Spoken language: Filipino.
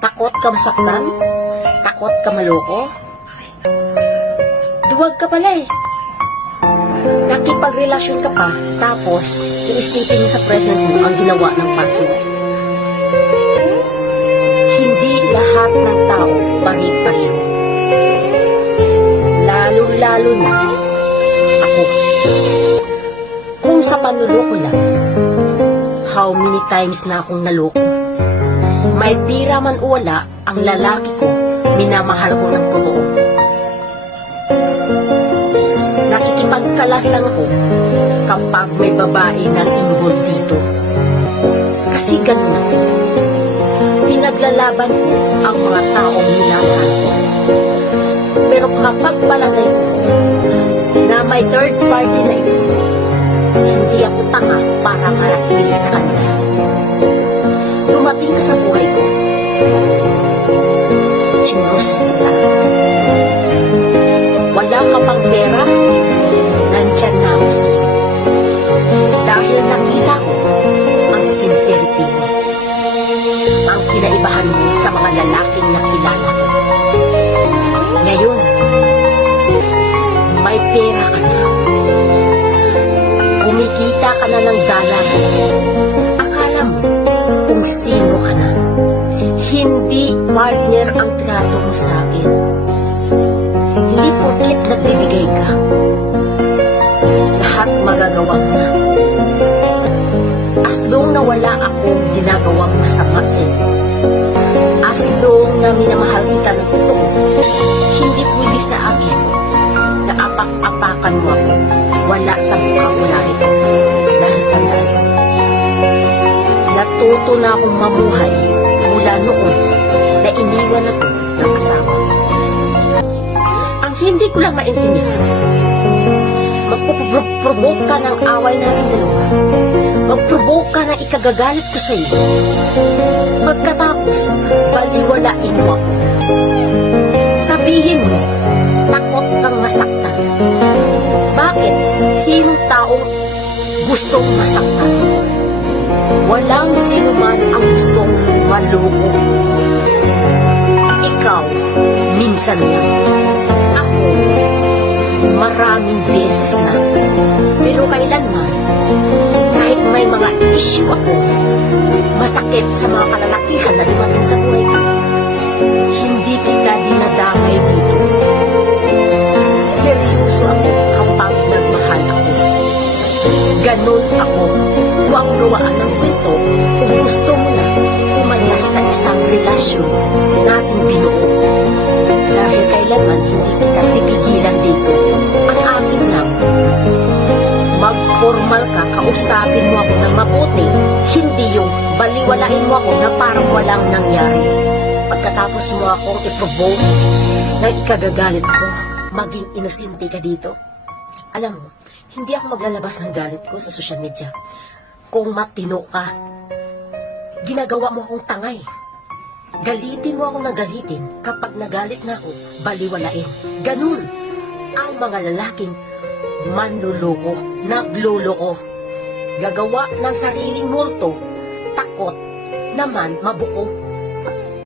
Takot ka masaktan? Takot ka maloko? Duwag ka pala eh. Nakipagrelasyon ka pa, tapos iisipin mo sa present mo ang ginawa ng past mo. Hindi lahat ng tao pare-pareho. Lalo-lalo na ako. Kung sa panluloko lang, how many times na akong naloko? May pira man o wala, ang lalaki ko, minamahal ko ng totoo. Nakikipagkalas lang ako kapag may babae nang involved dito. Kasi ganun ako. Pinaglalaban ko ang mga taong minamahal ko. Pero kapag palagay ko na may third party na ito, hindi ako tanga para marakilig sa kanila. Dumating ka sa buhay ko. Chinos kita. Wala ka pang pera, nandyan na ako sa'yo. Dahil nakita ko ang sincerity mo. Ang kinaibahan mo sa mga lalaking nakilala ko. Ngayon, may pera ka na. Kumikita ka na ng dollar. Akala mo kung sino ka na. Hindi partner ang trato mo sa akin. Hindi porket nagbibigay ka. Lahat magagawa mo na. As long na wala akong ginagawang masama sa'yo. As long na minamahal kita ng totoo, hindi pwede sa akin na apak-apakan mo ako. Wala sa vocabulary ko. Dahil tandaan ko, natuto na akong mamuhay mula noon na iniwan ako ng asawa. Ang hindi ko lang maintindihan, magpuprovoke ka ng away natin dalawa. Magprovoke ka na ikagagalit ko sa iyo. Pagkatapos, baliwalain mo ako. Sabihin mo, takot kang masaktan. Bakit? Sinong taong gustong masaktan? Walang sino man ang gustong maloko. Ikaw, minsan lang. Ako, maraming beses na. Pero kailanman, kahit may mga issue ako, masakit sa mga kalalakihan na dumating sa buhay ko, hindi kita dinadamay dito. Seryoso ako kapag nagmahal ako. Ganon ako. Huwag gawaan ng kwento kung gusto mo na umalas sa isang relasyon nating binuo. Dahil kailanman hindi kita pipigilan dito. Ang akin lang, mag-formal ka, kausapin mo ako ng mabuti, hindi yung baliwalain mo ako na parang walang nangyari. Pagkatapos mo akong i-provoke na ikagagalit ko, maging inosente ka dito. Alam mo, hindi ako maglalabas ng galit ko sa social media. Kung matino ka, ginagawa mo akong tangay. Galitin mo akong nagalitin. Kapag nagalit na ako, baliwalain. Ganun ang mga lalaking manluloko, nagluloko. Gagawa ng sariling multo, takot naman mabuo